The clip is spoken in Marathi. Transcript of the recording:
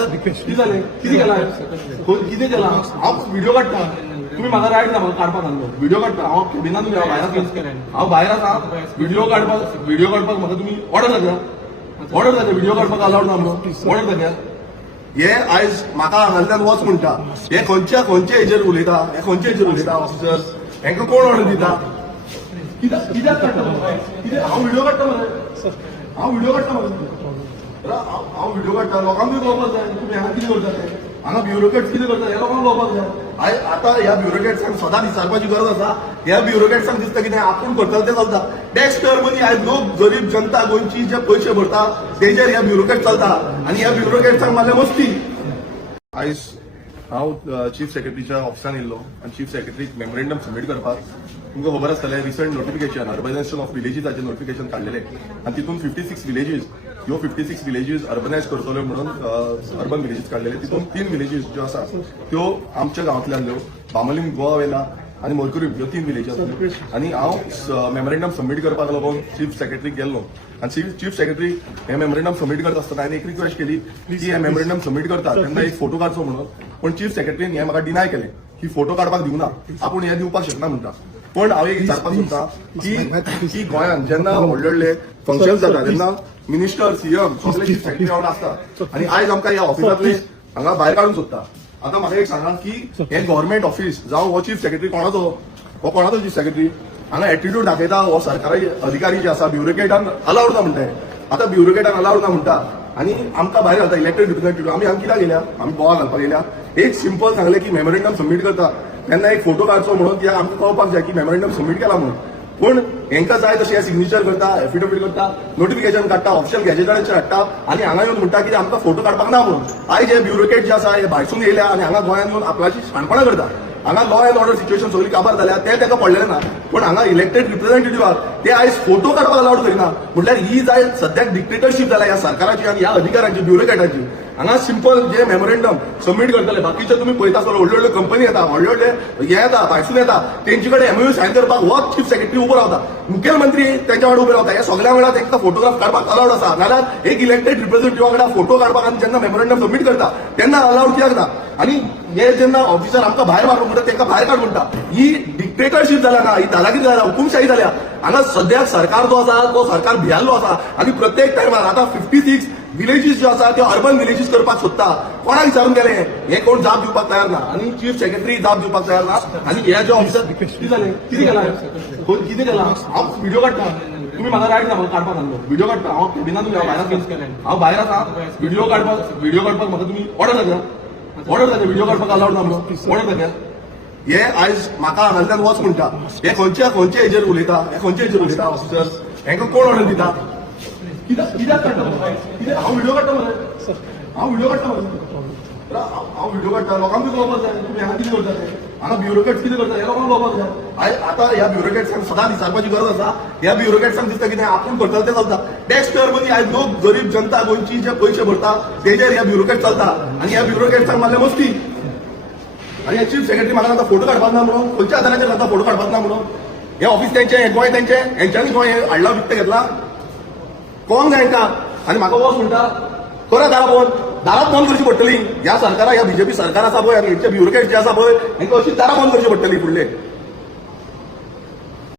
ऑफिसात किती झाले किती केला किती केला हांव व्हिडिओ काडटा तुम्ही म्हाका रायट ना म्हाका काडपाक सांगलो व्हिडिओ काडटा हांव केबिनान तुमी हांव भायर आसा व्हिडिओ काडपाक म्हाका तुमी ऑर्डर दाखया व्हिडिओ काडपाक अलाउड ना म्हणून ऑर्डर दाखया हे आयज म्हाका हांगांतल्यान वच म्हणटा हे खंयच्या हेजेर उलयता ऑफिसर्स हेंका कोण ऑर्डर दिता कित्याक काडटा हांव व्हिडिओ काडटा मरे हांव व्हिडिओ काडटा लोकांकूय कळपाक जाय तुमी हांगा कितें करता ते हांगा ब्युरोक्रेट्स कितें करता हे लोकांक कळपाक जाय आतां ह्या ब्युरोक्रेट्सांक सदां विचारपाची गरज आसा ह्या ब्युरोक्रेट्सांक दिसता कितें आपूण करतले ते चलता टॅक्स पेयर मनी आयज लोक गरीब जनता गोंयची जे पयशे भरता तेजेर ह्या ब्युरोक्रेट चलता आनी ह्या ब्युरोक्रेट्सांक मारले मस्ती आयज हांव चीफ सेक्रेटरीच्या ऑफिसान येयल्लो आनी चीफ सेक्रेटरीक मेमोरेंडम सबमीट करपाक तुमकां खबर आसतलें रिसंट नोटिफिकेशन अर्बनायझेशन ऑफ विलेजीसाचें नोटिफिकेशन काडलेलें आनी तितून 56 विलेजीस ह्यो 56 विलेजीस अर्बनायज करतल्यो म्हणून अर्बन विलेजीस काडलेले तितून 3 विलेजीस ज्यो आसा त्यो आमच्या गांवांतल्यान बामलिंग गोवा वेला आनी मोरकुरीम ह्यो 3 विलेजी आनी हांव मेमोरेंडम सबमीट करपाक लागून चीफ सेक्रेटरीक गेल्लो आनी चीफ सेक्रेटरी हे मेमोरेंडम सबमीट करता आसतना हांवें एक रिक्वेस्ट केली की हे मेमोरेंडम सबमीट करता तेन्ना एक फोटो काडचो म्हणून पण चीफ सेक्रेटरीन हे म्हाका डिनाय केलें की फोटो काडपाक दिवना आपूण हे दिवपाक शकना म्हणटा पण हांव एक विचारपाक सोदतां की गोंयांत जेन्ना व्हडले फंक्शन्स जाता तेन्ना मिनिस्टर सीएम सगळे चीफ सेक्रेटरी हांव आसता आनी आयज आमकां ह्या ऑफिसांतले हांगा भायर काडून सोदता आतां म्हाका एक सांगात की हे गव्हर्मेंट ऑफिस जावं हो चीफ सेक्रेटरी कोणाचो चीफ सेक्रेटरी हांगा एटिट्यूड दाखयता हो सरकारी अधिकारी जे आसा ब्युरोक्रेटान अलाउड ना म्हणटा आतां ब्युरोक्रेटान अलाउड ना म्हणटा आनी आमकां भायर घालता इलेक्टेड रिप्रेझेंटेटिव्ह आमी कित्याक गेल्या आमी बोवा घालपाक गेल्या एक सिंपल सांगलें की मेमोरेंडम सबमीट करता तेन्ना एक फोटो काडचो म्हणून कित्याक आमकां कळपाक जाय की मेमोरेंडम सबमीट केला म्हणून पण हेंकां जाय तशें सिग्नेचर करता एफिडेविट करता नोटिफिकेशन काडटा ऑफिशियल गॅजेटाचेर हाडटा आनी हांगा येवन म्हणटा की आमकां फोटो काडपाक ना म्हणून आयज हे ब्युरोक्रेट जे आसा हे भायसून येयल्या आनी हांगा गोंयांत येवन आपल्याची शाणपणां करता हांगा लॉ एंड ऑर्डर सिच्युएशन सगळी काबार जाल्या ते ताका पडलेलें ना पण हांगा इलेक्टेड रिप्रेझेंटेटिव्हाक ते आयज फोटो काडपाक अलाउड करिना म्हटल्यार ही जाय सद्याक डिक्टेटरशीप जाल्या ह्या सरकाराची आनी ह्या अधिकाऱ्यांची ब्युरोक्रेटाची हांगा सिंपल जे मेमोरेंडम सबमीट करतले बाकीचे तुमी पळयता आसतलो व्हडल्यो व्हडल्यो कंपनी येता व्हडले हे येता भायसून येता तेंचे कडेन एमओयू सायन करपाक हो चीफ सेक्रेटरी उबो रावता मुखेलमंत्री तेंच्या वांगडा उबे रावता हे सगळ्या वेळार तांकां फोटोग्राफ काडपाक अलाउड आसा नाल्यार एक इलेक्टेड रिप्रेझेंटेटिव्हा कडेन फोटो काडपाक आनी जेन्ना मेमोरेंडम सबमीट करता तेन्ना अलाउड कित्याक ना आनी हे जेन्ना ऑफिसर आमकां भायर मारूंक म्हणटा तांकां भायर काड म्हणटा ही डिक्टेटरशीप जाल्या ना ही दादागिरी जाल्या हुकुमशाही जाल्या हांगा सद्याक सरकार जो आसा तो सरकार भियाल्लो आसा आनी प्रत्येक टायमार आतां 56 विलेजीस ज्यो आसा त्यो अर्बन विलेजीस करपाक सोदता कोणाक विचारून गेले हे कोण जाप दिवपाक तयार ना आनी चीफ सेक्रेटरी जाप दिवपाक तयार ना आनी ह्या ज्या ऑफिसात कितें जालें कितें केला हांव व्हिडिओ काडटा तुम्ही म्हाका रायट ना म्हाका काडपाक सांगलो व्हिडिओ काडटा हांव केबिनान हांव भायर आसा व्हिडिओ काडपाक म्हाका तुमी ऑर्डर दाखया व्हिडिओ काडपाक अलाउड ना म्हणून ऑर्डर दाखया हे आयज म्हाका हांगांतल्यान वच म्हणटा हे खंयच्या हेजेर उलयता ऑफिसर्स हेंका कोण ऑर्डर दिता कित्याक काडटा हांव व्हिडिओ काडटा मरे हांव व्हिडिओ काडटा लोकांकूय कळपाक जाय तुमी हांगा कितें करता ते हांगा ब्युरोक्रेट्स कितें करता हे लोकांक कळपाक जाय आतां ह्या ब्युरोक्रेट्सांक सदां विचारपाची गरज आसा ह्या ब्युरोक्रेट्सांक दिसता कितें आपूण करतले ते चलता टॅक्स पेयर मनी आयज लोक गरीब जनता गोंयची जे पयशे भरता तेजेर ह्या ब्युरोक्रेट चलता आनी ह्या ब्युरोक्रेट्सांक मारले मस्ती आनी चीफ सेक्रेटरी म्हाका आता फोटो काडपाक ना म्हणून खंयच्या आदाराचेर जाता फोटो काडपाक ना म्हणून हे ऑफिस तेंचें हे गोंय तेंचें हेंच्यांनी गोंय हाडला विकतें घेतला कोण जाय हांकां आनी म्हाका वच म्हणटा करा दारां बंद करची पडटली ह्या सरकाराक ह्या बीजेपी सरकार आसा पळय आनी हेंचे ब्युरोक्रेट जे आसा पळय हेंकां अशीच दारां बंद करची पडटली फुडले